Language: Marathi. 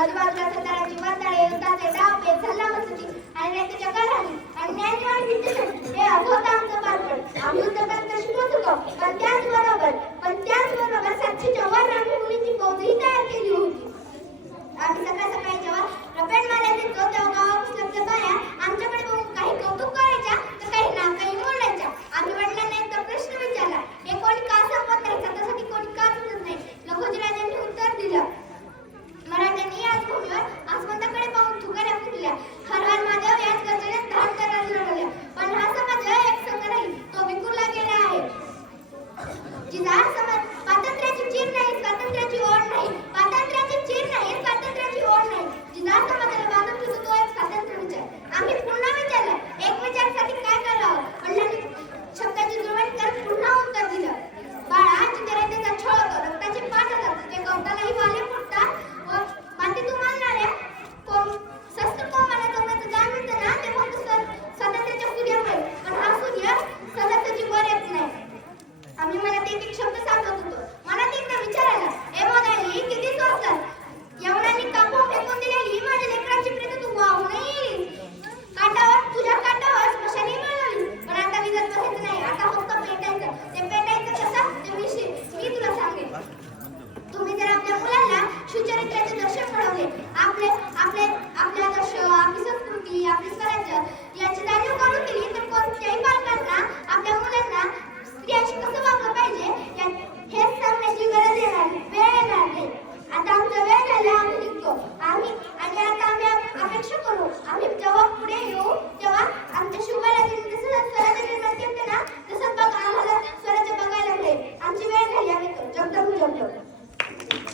आजूबाजूला सताराची वर्तळे, युद्धाचे डाव, सल्ला मसुदी आणि नेत्याच्या कलानी आणि न्यायनिवाड विद्युत हे होतं आमचं बालपण. आम्ही युद्धतंत्र शिकत होतो, पण त्याचबरोबर 700च्या वर आम्ही मुलींची फौजही तयार केली होती. आम्ही सकाळी सकाळी जेव्हा रपेट मारायला येतो तेव्हा गावापासल्या बाया आमच्याकडे बघून काही कौतुक करायच्या तर काही ना काही बोलायच्या. आम्ही वडिलांना एकदा प्रश्न विचारला, हे कोणी का संपत नाही, त्यासाठी कोणी का तुटत नाही. लखोजीराजांनी उत्तर दिलं, मराठ्यांनी याच भूमीवर आसमंताकडे पाहून थुकाऱ्या फुटल्या, हर हर महादेव याच गर्जनेत धाड करायला लढवल्या, पण हा समाज एक संघ नाही, तो विखुरला गेला आहे. जिजा समाज स्वातंत्र्याची चीर नाही, स्वातंत्र्याची ओढ नाही, स्वातंत्र्याची चीर नाही, स्वातंत्र्याची ओढ नाही. जिजा समाजाला बांधून ठेवतो तो एक स्वातंत्र्य विचार. आम्ही पुन्हा विचारलं, एक विचारासाठी काय करावं. वडिलांनी शब्दाची जुळवणी करत पुन्हा उत्तर दिलं, बाळा जिथे रयतेचा छळ होतो, रक्ताची पाठ होतात, ते गवतालाही वाले फुटतात व माती तुम्हाला शस्त्र कोमाला जगण्याचं ज्ञान मिळतं ना ते फक्त स्वातंत्र्याच्या सूर्यामुळे, पण हा सूर्य सततची वर येत नाही. आम्ही मनात एक एक शब्द सांगत होतो. मनात एकदा विचारायला, ए मोदाली किती सोचतात, यवनांनी कापून फेकून दिलेली माझ्या लेकरांची प्रेत तू वाहू नाही काटावर, तुझ्या काटावर स्मशानी मिळाली, पण आता विजत बसायचं नाही, आता फक्त पेटायचं. ते पेटायचं कसं ते मी तुला सांगेन. तुम्ही जर आपल्या मुलांना सुचरित्राचे दर्शन घडवले, आपले आदर्श, आपली संस्कृती, आपले स्वराज्य याची जाणीव करून दिली तर कोणत्याही पालकांना आपल्या मुलांना स्त्रियांशी कसं वागलं पाहिजे हेच सांगण्याची गरज वेळ येणार नाही. आता आमचा वेळ झाला, आम्ही निघतो. आणि आता आम्ही अपेक्षा करू, आम्ही